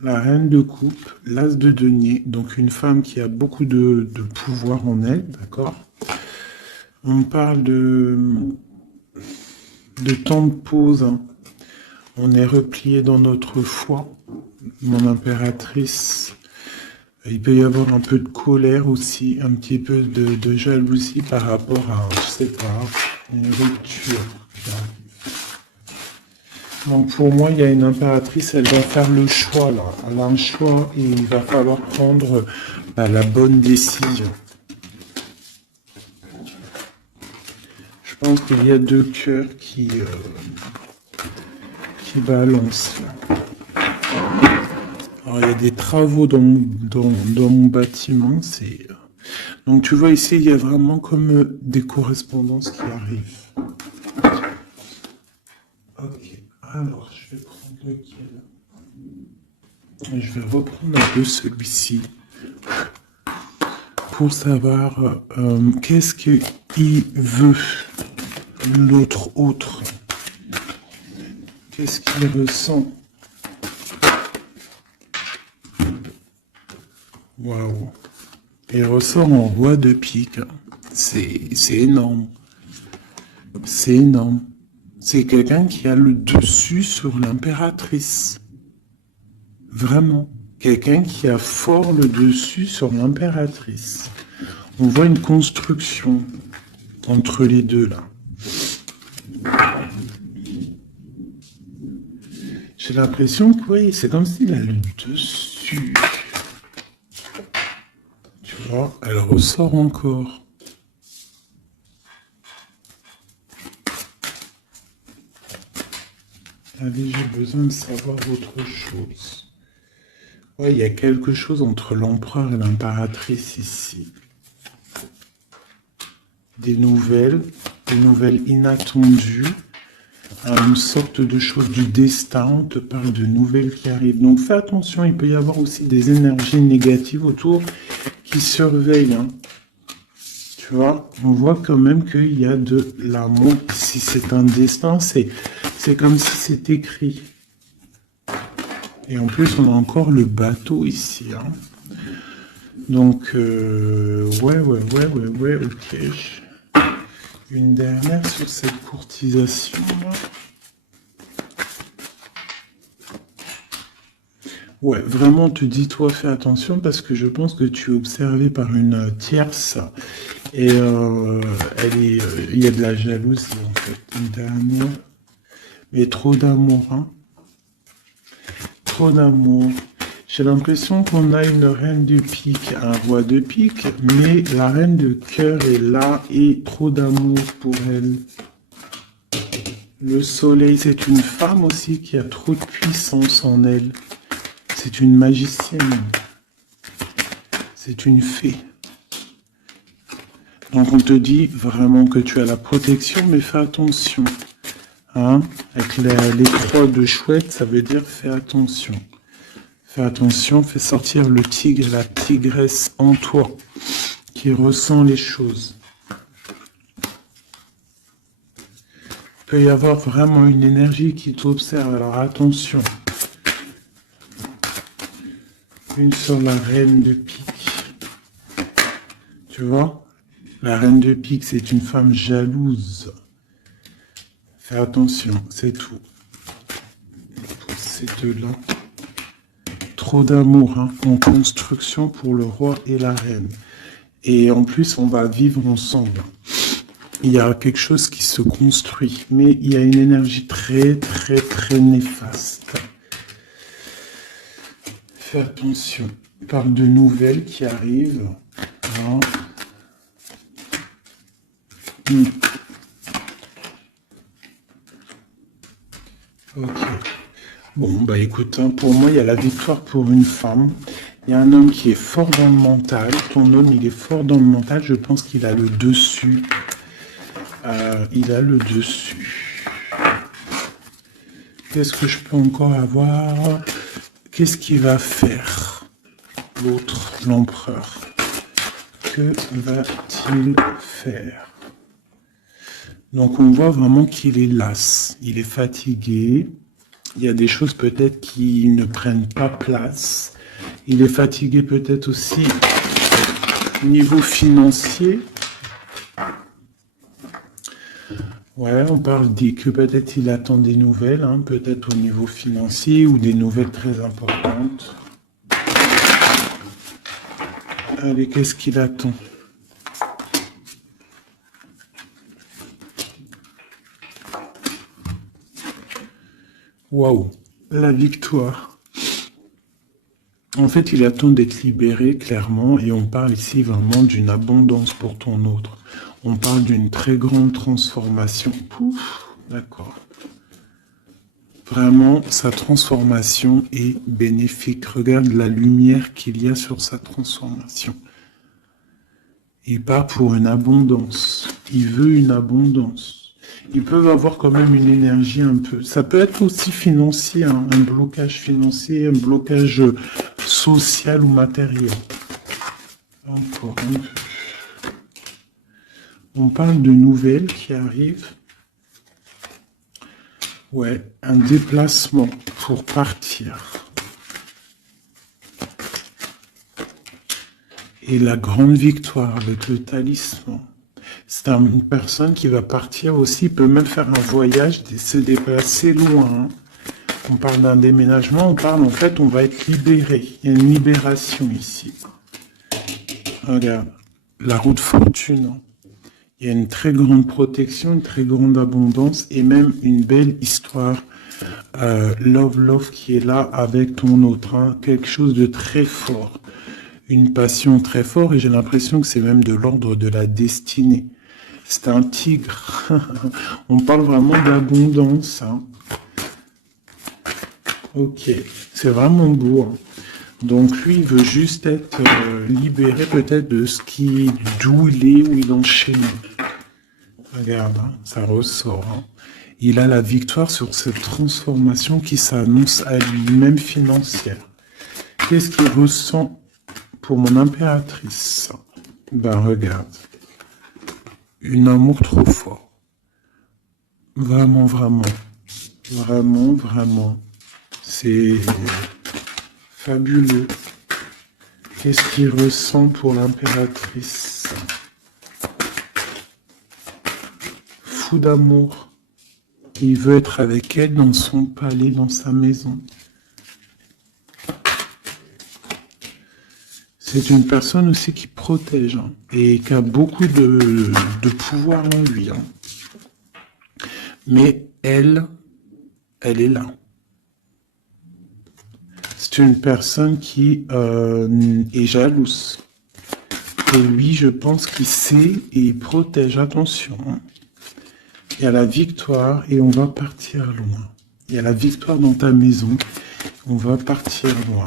La reine de coupe, l'as de denier. Donc, une femme qui a beaucoup de pouvoir en elle, d'accord? On parle de temps de pause. Hein. On est replié dans notre foi. Mon impératrice... Il peut y avoir un peu de colère aussi, un petit peu de jalousie par rapport à, je sais pas, une rupture qui arrive. Donc pour moi, il y a une impératrice, elle va faire le choix là. Elle a un choix et il va falloir prendre la bonne décision. Je pense qu'il y a deux cœurs qui balancent là. Alors, il y a des travaux dans mon bâtiment. Donc, tu vois, ici, il y a vraiment comme des correspondances qui arrivent. Ok. Alors, je vais prendre lequel? Je vais reprendre un peu celui-ci pour savoir qu'est-ce qu'il veut, l'autre autre. Qu'est-ce qu'il ressent? Waouh. Il ressort en roi de pique. C'est énorme. C'est énorme. C'est quelqu'un qui a le dessus sur l'impératrice. Vraiment. Quelqu'un qui a fort le dessus sur l'impératrice. On voit une construction entre les deux là. J'ai l'impression que oui, c'est comme s'il a le dessus. Tu vois, elle ressort encore. Allez, j'ai besoin de savoir autre chose. Ouais, il y a quelque chose entre l'empereur et l'impératrice ici. Des nouvelles inattendues. Une sorte de chose du destin, on te parle de nouvelles qui arrivent. Donc fais attention, il peut y avoir aussi des énergies négatives autour qui surveillent. Hein. Tu vois, on voit quand même qu'il y a de l'amour. Si c'est un destin, c'est comme si c'est écrit. Et en plus, on a encore le bateau ici. Hein. Donc, ouais, ok. Une dernière sur cette courtisation. Ouais, vraiment, te dis-toi, fais attention parce que je pense que tu es observé par une tierce et il y a de la jalousie en fait. Une dernière, mais trop d'amour, hein. Trop d'amour. J'ai l'impression qu'on a une reine de pique, un roi de pique, mais la reine de cœur est là et trop d'amour pour elle. Le soleil, c'est une femme aussi qui a trop de puissance en elle. C'est une magicienne. C'est une fée. Donc on te dit vraiment que tu as la protection, mais fais attention. Hein? Avec les croix de chouette, ça veut dire fais attention. Fais attention, fais sortir le tigre, la tigresse en toi, qui ressent les choses. Il peut y avoir vraiment une énergie qui t'observe, alors attention. Une sur la reine de pique. Tu vois? La reine de pique, c'est une femme jalouse. Fais attention, c'est tout. Pour ces deux-là. Trop d'amour, hein, en construction pour le roi et la reine. Et en plus, on va vivre ensemble. Il y a quelque chose qui se construit, mais il y a une énergie très, très, très néfaste. Fais attention. On parle de nouvelles qui arrivent. Hein. Ok. Bon, bah écoute, hein, pour moi, il y a la victoire pour une femme. Il y a un homme qui est fort dans le mental. Ton homme, il est fort dans le mental. Je pense qu'il a le dessus. Il a le dessus. Qu'est-ce que je peux encore avoir? Qu'est-ce qu'il va faire? L'autre, l'empereur. Que va-t-il faire? Donc on voit vraiment qu'il est las. Il est fatigué. Il y a des choses peut-être qui ne prennent pas place. Il est fatigué peut-être aussi au niveau financier. Ouais, on parle que peut-être il attend des nouvelles, hein, peut-être au niveau financier ou des nouvelles très importantes. Allez, qu'est-ce qu'il attend? Waouh, la victoire. En fait, il attend d'être libéré, clairement, et on parle ici vraiment d'une abondance pour ton autre. On parle d'une très grande transformation. Pouf, d'accord. Vraiment, sa transformation est bénéfique. Regarde la lumière qu'il y a sur sa transformation. Il part pour une abondance. Il veut une abondance. Ils peuvent avoir quand même une énergie un peu. Ça peut être aussi financier, hein, un blocage financier, un blocage social ou matériel. Encore un peu. On parle de nouvelles qui arrivent. Ouais, un déplacement pour partir. Et la grande victoire avec le talisman. C'est une personne qui va partir aussi, peut même faire un voyage, se déplacer loin. Hein. On parle d'un déménagement, on parle en fait, on va être libéré. Il y a une libération ici. Regarde, la roue de fortune. Hein. Il y a une très grande protection, une très grande abondance et même une belle histoire. Love qui est là avec ton autre. Hein. Quelque chose de très fort. Une passion très forte et j'ai l'impression que c'est même de l'ordre de la destinée. C'est un tigre. On parle vraiment d'abondance. Hein. Ok, c'est vraiment beau. Hein. Donc lui, il veut juste être libéré peut-être de ce qui, d'où il est, où il enchaîne. Regarde, hein, ça ressort. Hein. Il a la victoire sur cette transformation qui s'annonce à lui-même financière. Qu'est-ce qu'il ressent pour mon impératrice? Ben regarde. Un amour trop fort. Vraiment, vraiment. Vraiment, vraiment. C'est fabuleux. Qu'est-ce qu'il ressent pour l'impératrice? Fou d'amour. Il veut être avec elle dans son palais, dans sa maison. C'est une personne aussi qui protège hein, et qui a beaucoup de pouvoir en lui. Hein. Mais elle est là. C'est une personne qui est jalouse. Et lui, je pense qu'il sait et il protège. Attention. Hein. Il y a la victoire et on va partir loin. Il y a la victoire dans ta maison. On va partir loin.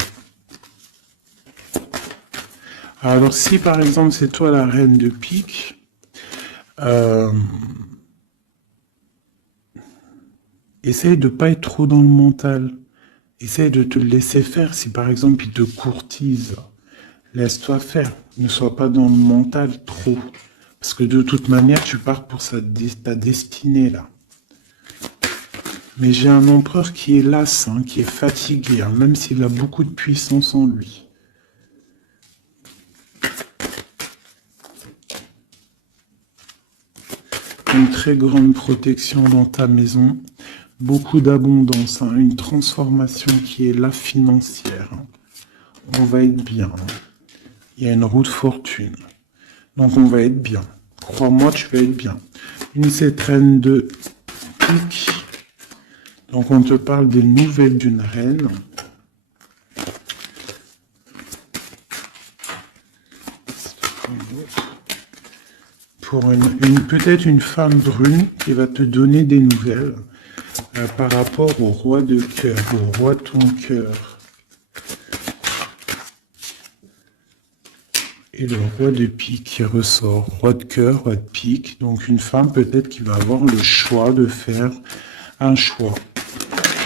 Alors si par exemple c'est toi la reine de pique, essaye de pas être trop dans le mental. Essaye de te laisser faire. Si par exemple il te courtise, laisse-toi faire. Ne sois pas dans le mental trop. Parce que de toute manière, tu pars pour ta destinée là. Mais j'ai un empereur qui est las, hein, qui est fatigué, hein, même s'il a beaucoup de puissance en lui. Une très grande protection dans ta maison. Beaucoup d'abondance, hein, une transformation qui est là financière. Hein. On va être bien. Hein. Il y a une roue de fortune. Donc on va être bien. Crois-moi, tu vas être bien. Une reine de pique. Donc on te parle des nouvelles d'une reine. Pour peut-être une femme brune qui va te donner des nouvelles par rapport au roi de cœur, au roi de ton cœur. Et le roi de pique qui ressort, roi de cœur, roi de pique. Donc une femme peut-être qui va avoir le choix de faire un choix.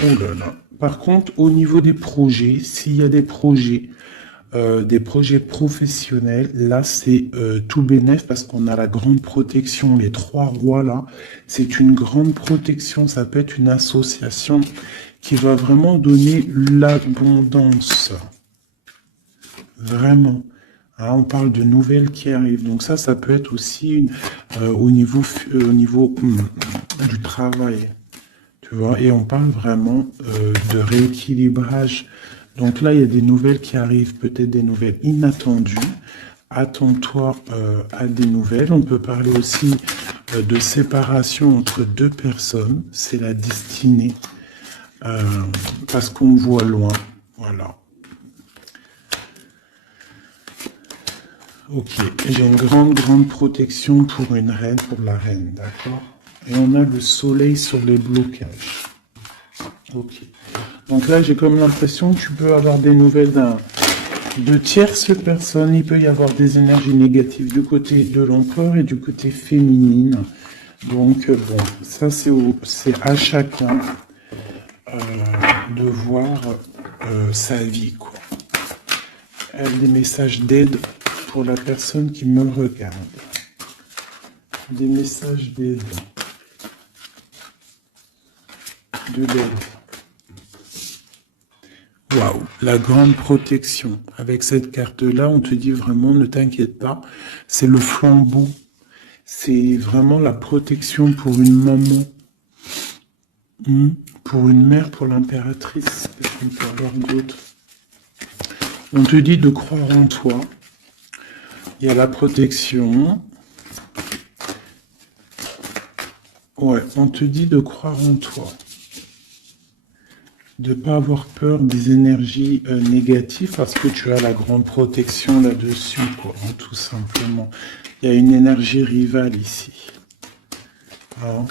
Oh là là. Par contre, au niveau des projets, s'il y a des projets professionnels, là c'est tout bénef parce qu'on a la grande protection. Les trois rois là, c'est une grande protection. Ça peut être une association qui va vraiment donner l'abondance. Vraiment. Hein, on parle de nouvelles qui arrivent. Donc ça peut être aussi au niveau du travail. Tu vois, et on parle vraiment de rééquilibrage. Donc là, il y a des nouvelles qui arrivent, peut-être des nouvelles inattendues. Attends-toi à des nouvelles. On peut parler aussi de séparation entre deux personnes. C'est la destinée. Parce qu'on voit loin. Voilà. Ok. J'ai une grande protection pour une reine, pour la reine. D'accord ? Et on a le soleil sur les blocages. Ok. Donc là, j'ai comme l'impression que tu peux avoir des nouvelles de tierces personnes. Il peut y avoir des énergies négatives du côté de l'empereur et du côté féminine. Donc, bon, ça, c'est à chacun de voir sa vie, quoi. Des messages d'aide pour la personne qui me regarde. Des messages d'aide. De l'aide. Waouh, la grande protection. Avec cette carte-là, on te dit vraiment, ne t'inquiète pas, c'est le flambeau. C'est vraiment la protection pour une maman, pour une mère, pour l'impératrice. On peut avoir d'autres. On te dit de croire en toi. Il y a la protection. Ouais, on te dit de croire en toi. De ne pas avoir peur des énergies négatives parce que tu as la grande protection là-dessus, quoi, hein, tout simplement. Il y a une énergie rivale ici. Hein.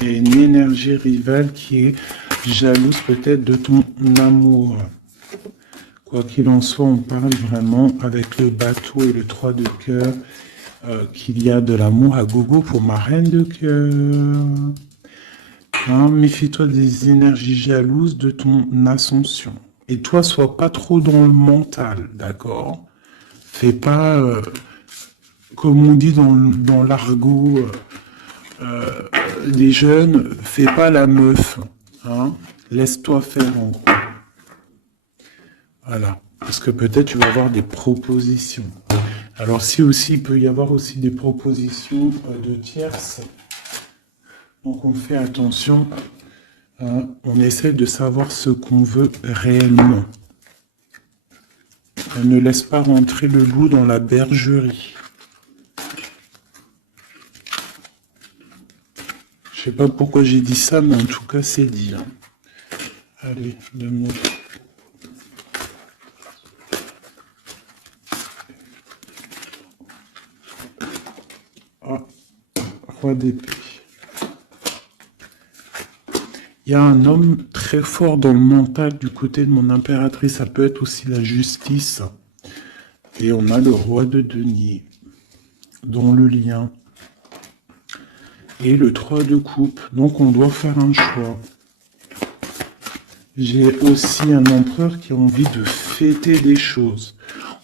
Il y a une énergie rivale qui est jalouse peut-être de ton amour. Quoi qu'il en soit, on parle vraiment avec le bateau et le 3 de cœur qu'il y a de l'amour à gogo pour ma reine de cœur. Hein, méfie-toi des énergies jalouses de ton ascension. Et toi, sois pas trop dans le mental, d'accord? Fais pas, comme on dit dans l'argot des jeunes, fais pas la meuf. Hein? Laisse-toi faire en gros. Voilà. Parce que peut-être tu vas avoir des propositions. Alors si aussi, il peut y avoir aussi des propositions de tierces. Donc on fait attention, hein, on essaie de savoir ce qu'on veut réellement. On ne laisse pas rentrer le loup dans la bergerie. Je sais pas pourquoi j'ai dit ça, mais en tout cas c'est dit. Hein. Allez, 2 minutes. Ah, roi d'épée. Il y a un homme très fort dans le mental du côté de mon impératrice. Ça peut être aussi la justice. Et on a le roi de denier, dont le lien. Et le 3 de coupe. Donc on doit faire un choix. J'ai aussi un empereur qui a envie de fêter des choses.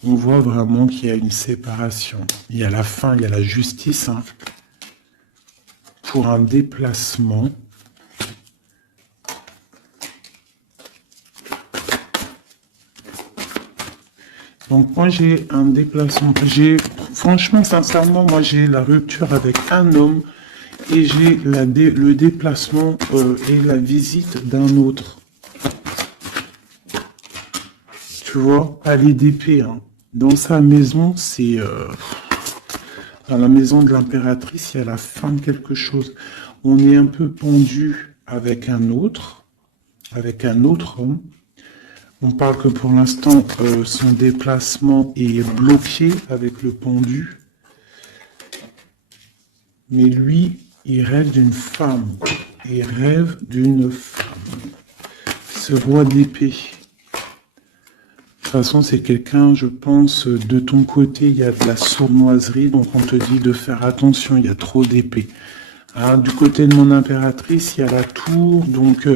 On voit vraiment qu'il y a une séparation. Il y a la fin, il y a la justice. Hein, pour un déplacement. Donc moi j'ai un déplacement. Franchement, sincèrement, moi j'ai la rupture avec un homme et j'ai le déplacement et la visite d'un autre. Tu vois, aller d'épée. Hein. Dans sa maison, c'est... dans la maison de l'impératrice, il y a la fin de quelque chose. On est un peu pendu avec un autre homme. On parle que pour l'instant, son déplacement est bloqué avec le pendu. Mais lui, il rêve d'une femme. Il rêve d'une femme. Ce roi d'épée. De toute façon, c'est quelqu'un, je pense, de ton côté, il y a de la sournoiserie, donc on te dit de faire attention, il y a trop d'épées. Hein, du côté de mon impératrice, il y a la tour, donc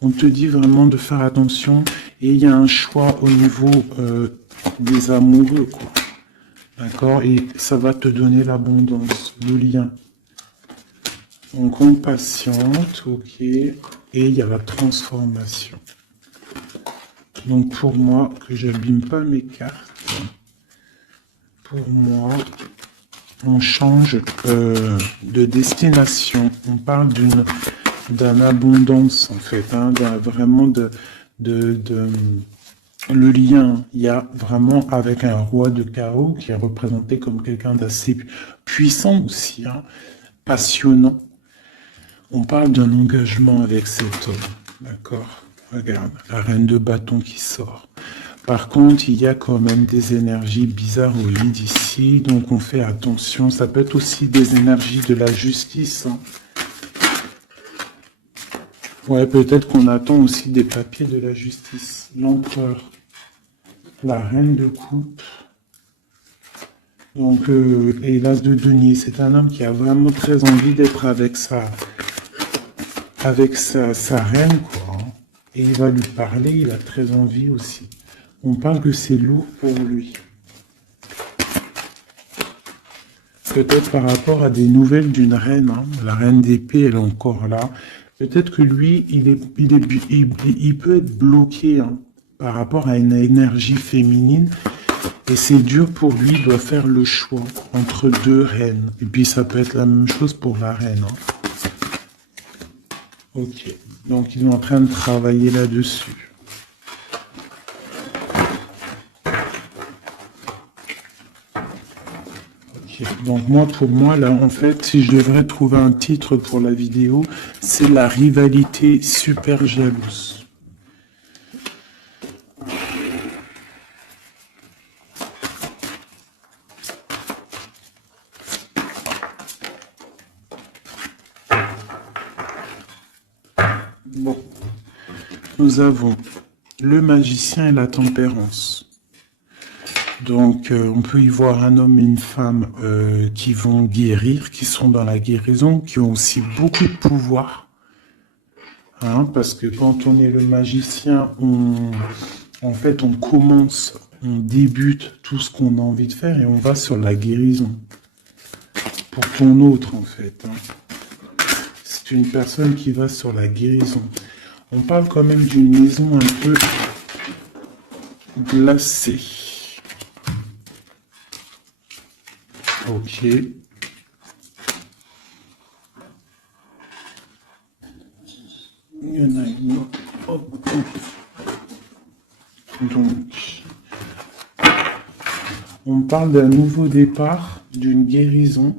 on te dit vraiment de faire attention. Et il y a un choix au niveau des amoureux, quoi. D'accord? Et ça va te donner l'abondance, le lien. Donc on patiente, ok. Et il y a la transformation. Donc pour moi, que j'abîme pas mes cartes, pour moi, on change de destination. On parle d'une abondance en fait, hein, vraiment le lien. Il y a vraiment avec un roi de chaos qui est représenté comme quelqu'un d'assez puissant aussi, hein, passionnant. On parle d'un engagement avec cet homme, d'accord? Regarde, la reine de bâton qui sort. Par contre, il y a quand même des énergies bizarres au lit d'ici, donc on fait attention. Ça peut être aussi des énergies de la justice. Hein. Ouais, peut-être qu'on attend aussi des papiers de la justice. L'empereur, la reine de coupe. Donc, et l'as de denier. C'est un homme qui a vraiment très envie d'être avec sa reine, quoi. Et il va lui parler, il a très envie aussi. On parle que c'est lourd pour lui. Peut-être par rapport à des nouvelles d'une reine, hein. La reine d'épée, elle est encore là. Peut-être que lui, il peut être bloqué, hein, par rapport à une énergie féminine. Et c'est dur pour lui, il doit faire le choix entre 2 reines. Et puis ça peut être la même chose pour la reine. Hein. Ok, donc ils sont en train de travailler là-dessus. Ok, donc pour moi, là, en fait, si je devrais trouver un titre pour la vidéo, c'est la rivalité super jalouse. Bon, nous avons le magicien et la tempérance. Donc, on peut y voir un homme et une femme qui vont guérir, qui sont dans la guérison, qui ont aussi beaucoup de pouvoir. Hein, parce que quand on est le magicien, en fait, on commence, on débute tout ce qu'on a envie de faire et on va sur la guérison. Pour ton autre, en fait. Hein. C'est une personne qui va sur la guérison. On parle quand même d'une maison un peu glacé. Ok. Il y en a une autre. Hop, hop. Donc, on parle d'un nouveau départ, d'une guérison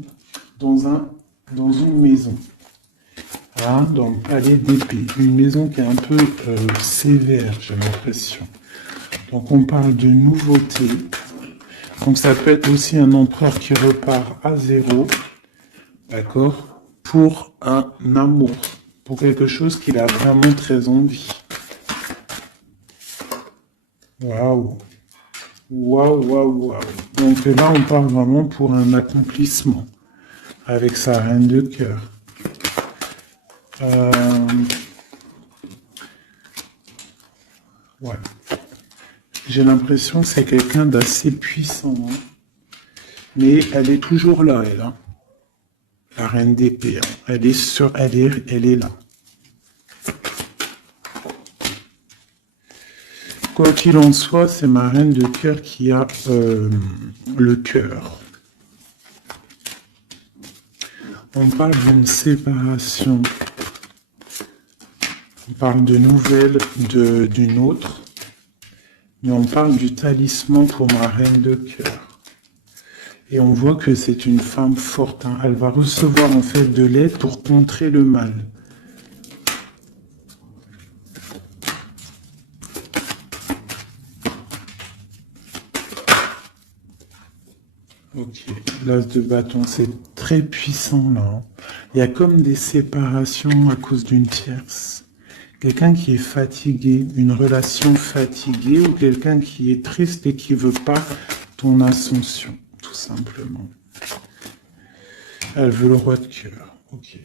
dans une maison. Hein, dans le palais d'épée. Une maison qui est un peu sévère, j'ai l'impression. Donc on parle de nouveauté. Donc ça peut être aussi un empereur qui repart à zéro, d'accord, pour un amour, pour quelque chose qu'il a vraiment très envie. Waouh, waouh, waouh, waouh. Donc là on parle vraiment pour un accomplissement avec sa reine de cœur. Ouais. J'ai l'impression que c'est quelqu'un d'assez puissant, hein. Mais elle est toujours là, elle, hein. La reine d'épée, hein. Elle est là. Quoi qu'il en soit, c'est ma reine de cœur qui a le cœur. On parle d'une séparation. On parle de nouvelles d'une autre. Mais on parle du talisman pour ma reine de cœur. Et on voit que c'est une femme forte, hein. Elle va recevoir en fait de l'aide pour contrer le mal. Ok, l'as de bâton, c'est très puissant là, hein. Il y a comme des séparations à cause d'une tierce. Quelqu'un qui est fatigué, une relation fatiguée, ou quelqu'un qui est triste et qui veut pas ton ascension, tout simplement. Elle veut le roi de cœur. Ok.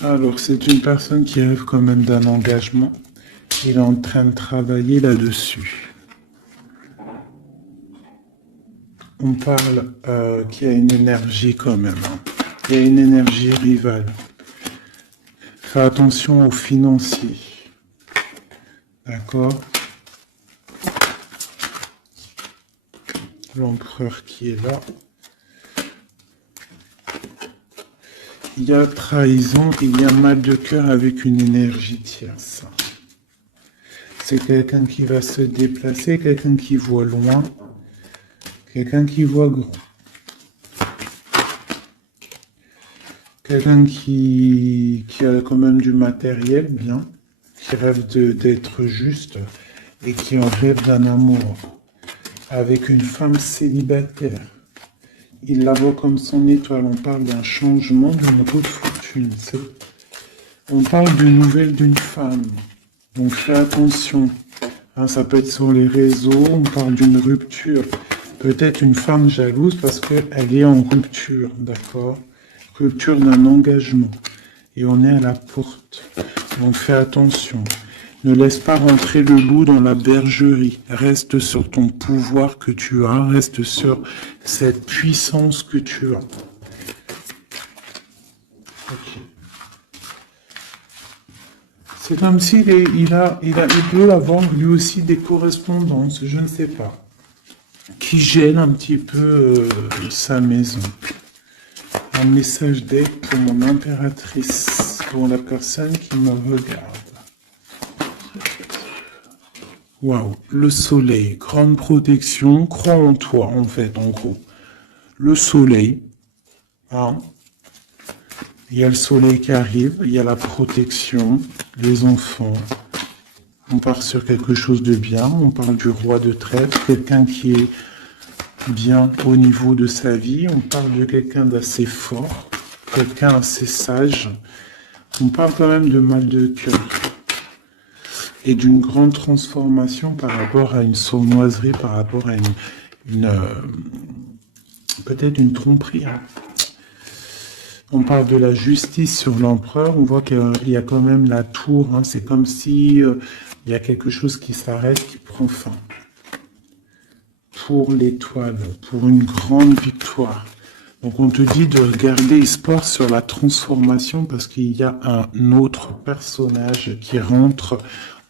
Alors, c'est une personne qui rêve quand même d'un engagement. Il est en train de travailler là-dessus. On parle qu'il y a une énergie quand même, hein. Il y a une énergie rivale. Fais attention aux financiers. D'accord? L'empereur qui est là. Il y a trahison, il y a mal de cœur avec une énergie tierce. C'est quelqu'un qui va se déplacer, quelqu'un qui voit loin, quelqu'un qui voit grand. Quelqu'un qui a quand même du matériel bien, qui rêve d'être juste et qui en rêve d'un amour avec une femme célibataire. Il la voit comme son étoile. On parle d'un changement, d'une route fortune. On parle d'une nouvelle d'une femme. Donc fais attention. Hein, ça peut être sur les réseaux. On parle d'une rupture. Peut-être une femme jalouse parce qu'elle est en rupture. D'accord? Rupture d'un engagement. Et on est à la porte. Donc fais attention. Ne laisse pas rentrer le loup dans la bergerie. Reste sur ton pouvoir que tu as. Reste sur cette puissance que tu as. Okay. C'est comme s'il peut avoir lui aussi des correspondances, je ne sais pas, qui gênent un petit peu sa maison. Un message d'aide pour mon impératrice, pour la personne qui me regarde. Waouh, le soleil, grande protection, crois en toi en fait, en gros. Le soleil, hein. Il y a le soleil qui arrive, il y a la protection, les enfants. On part sur quelque chose de bien, on parle du roi de trèfle, quelqu'un qui est bien au niveau de sa vie, on parle de quelqu'un d'assez fort, quelqu'un assez sage. On parle quand même de mal de cœur. Et d'une grande transformation par rapport à une sournoiserie, par rapport à peut-être une tromperie, hein. On parle de la justice sur l'empereur, on voit qu'il y a quand même la tour, hein. C'est comme si Il y a quelque chose qui s'arrête, qui prend fin. Pour l'étoile, pour une grande victoire. Donc on te dit de regarder espoir sur la transformation parce qu'il y a un autre personnage qui rentre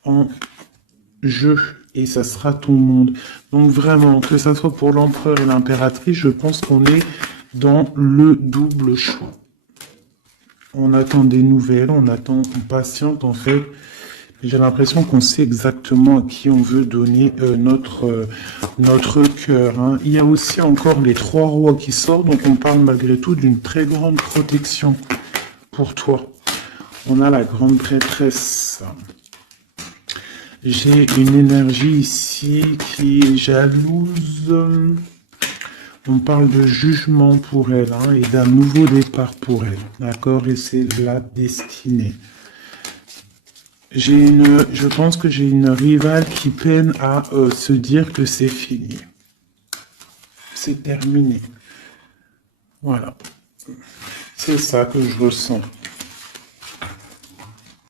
en jeu et ça sera ton monde. Donc vraiment, que ça soit pour l'empereur et l'impératrice, je pense qu'on est dans le double choix. On attend des nouvelles, on patiente en fait. J'ai l'impression qu'on sait exactement à qui on veut donner notre cœur. Hein. Il y a aussi encore les 3 rois qui sortent, donc on parle malgré tout d'une très grande protection pour toi. On a la grande prêtresse. J'ai une énergie ici qui est jalouse. On parle de jugement pour elle hein, et d'un nouveau départ pour elle. D'accord? Et c'est la destinée. Je pense que j'ai une rivale qui peine à se dire que c'est fini. C'est terminé. Voilà. C'est ça que je ressens.